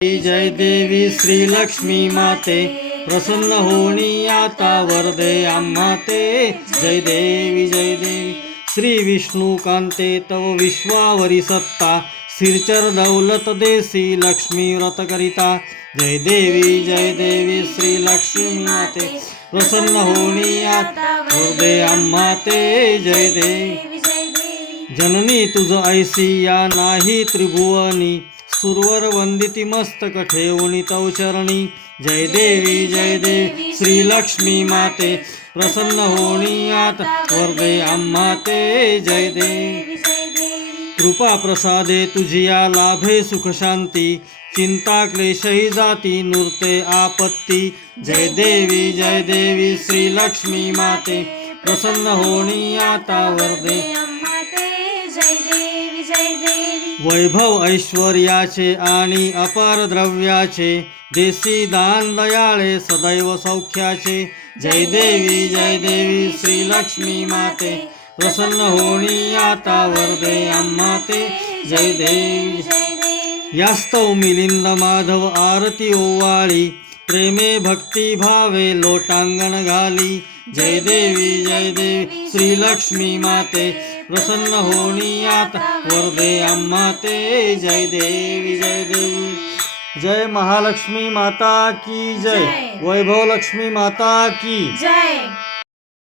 जय देवी श्री लक्ष्मी माते, प्रसन्न होणी आता वरदे आम्हा ते। जय देवी श्री विष्णू कांते, तव विश्वावरी सत्ता, सिरचर दौलत देसी लक्ष्मी व्रत करिता। जय देवी श्री लक्ष्मी माते, प्रसन्न होणी आता वरदे आम्हा ते। जय देवी जननी तुझ ऐसिया नाही त्रिभुवनी, सुरवर वंदिती मस्तक ठेवणी तव चरणी। जय देवी श्री लक्ष्मी माते, प्रसन्न होणी आता वरदे आम्हा ते। जय देवी कृपा प्रसादे तुझिया लाभे सुख शांती, चिंता क्लेशही जाती नृते आपत्ती। जय देवी श्री लक्ष्मी माते, प्रसन्न होणी आता वरदे आम्हा ते। जय देवी वैभव ऐश्वर्याचे आणि अपार द्रव्याचे, देसी दान दयाळे सदैव सौख्याचे। जय देवी श्री लक्ष्मी माते, प्रसन्न होणी आता वरदे आम्हा ते। जय देवी यास्तव मिलिंद माधव आरती ओवाळी, प्रेमे भक्ती भावे लोटांगण घाली। जय देवी श्री लक्ष्मी माते, प्रसन्न होणी आता वरदे आम्हा ते। जय देवी जय महालक्ष्मी माता की जय, वैभव लक्ष्मी माता की जय।